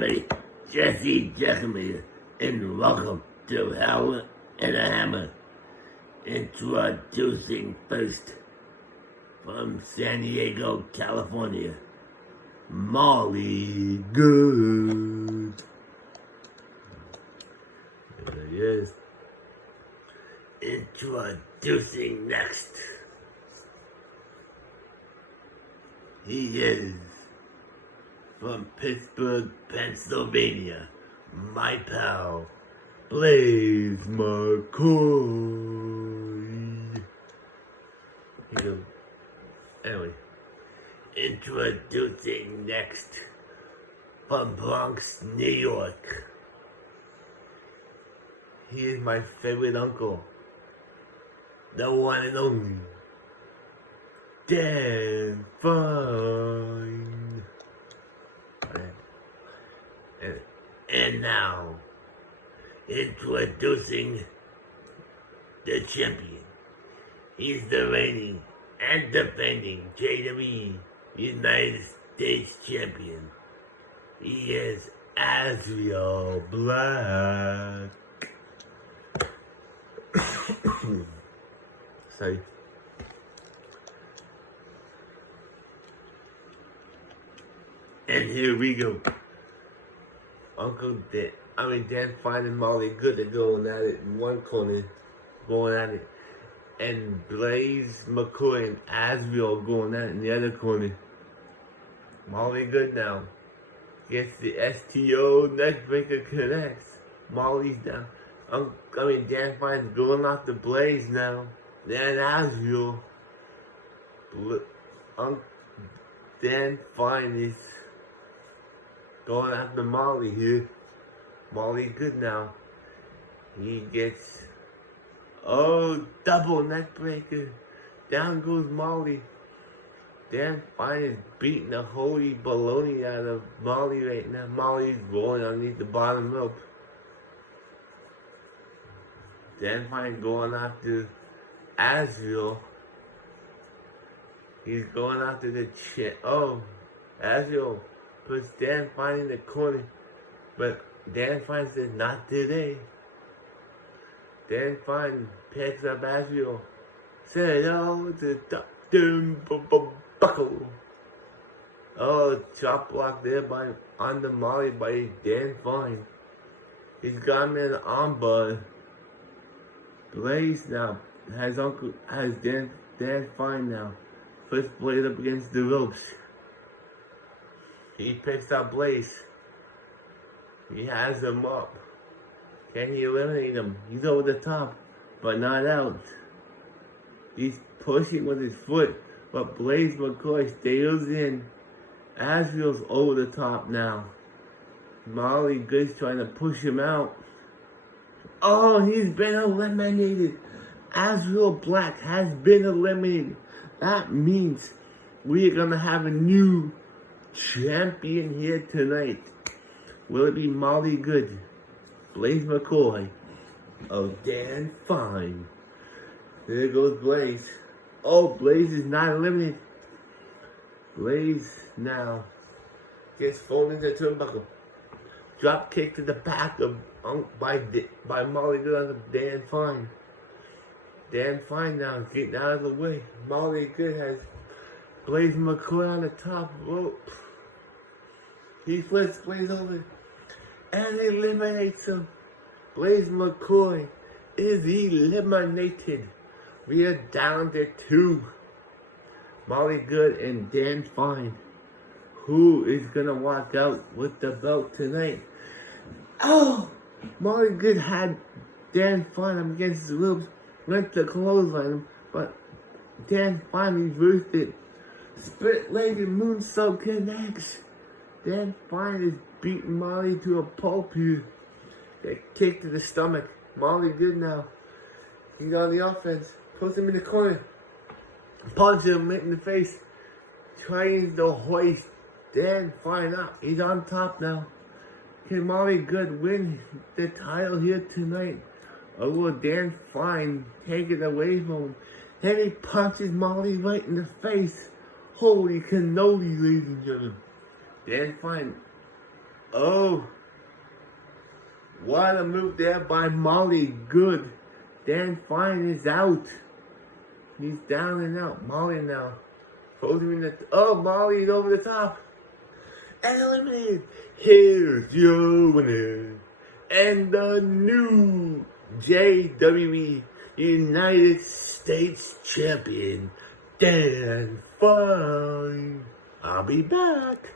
everybody, Jesse Jackhammer, and welcome to Hell and a Hammer. Introducing first, from San Diego, California, Molly Good. There he is. Introducing next, he is from Pittsburgh, Pennsylvania, my pal, Blaze McCoy. Here you go. Anyway, introducing next, from Bronx, New York, he is my favorite uncle, the one and only Dan Fine. And now, introducing the champion. He's the reigning and defending JWE United States champion. He is Azrael Black. Sorry. And here we go. Dan Fine and Molly Good are going at it in one corner, going at it. And Blaze McCoy and Azrael going at it in the other corner. Molly Good now gets the STO neckbreaker connects. Molly's down. Dan Fine's going after Blaze now. Then Azrael. Dan Fine is going after Molly here. Molly Good now. He gets, double neck breaker. Down goes Molly. Dan Fine is beating the holy baloney out of Molly right now. Molly's rolling underneath the bottom rope. Dan Fine going after Azrael. He's going after the Azrael puts Dan Fine in the corner, but Dan Fine says, not today. Dan Fine picks up Azrael, said, the buckle. Chop block there on the Molly by Dan Fine. He's got him in the armbar. Blaze now has Dan Fine now. First blade up against the ropes. He picks up Blaze. He has him up. Can he eliminate him? He's over the top, but not out. He's pushing with his foot, but Blaze McCoy stays in. Azrael's over the top now. Molly Good's trying to push him out. He's been eliminated. Azrael Black has been eliminated. That means we are going to have a new champion here tonight. Will it be Molly Good, Blaze McCoy, or Dan Fine? There goes Blaze. Blaze is not eliminated. Blaze now gets thrown into the turnbuckle. Drop kick to the back of by Molly Good on Dan Fine. Dan Fine now getting out of the way. Molly Good has Blaze McCoy on the top rope. He flips Blaze over and eliminates him. Blaze McCoy is eliminated. We are down to 2. Molly Good and Dan Fine. Who is gonna walk out with the belt tonight? Molly Good had Dan Fine up against the ropes, went to clothesline him, but Dan Fine reversed it. Split-legged moonsault connects. Dan Fine is beating Molly to a pulp here. Get kicked to the stomach. Molly Good now. He's on the offense. Puts him in the corner. Punches him right in the face. Trying to hoist Dan Fine up. He's on top now. Can Molly Good win the title here tonight? Or will Dan Fine take it away from him? And he punches Molly right in the face. Holy cannoli, ladies and gentlemen. Dan Fine Oh, what a move there by Molly. Good. Dan Fine is out. He's down and out. Molly now. Closing in the... Oh, Molly's over the top. And eliminated. Here's your winner. And the new JWE United States Champion, Dan Fine. I'll be back.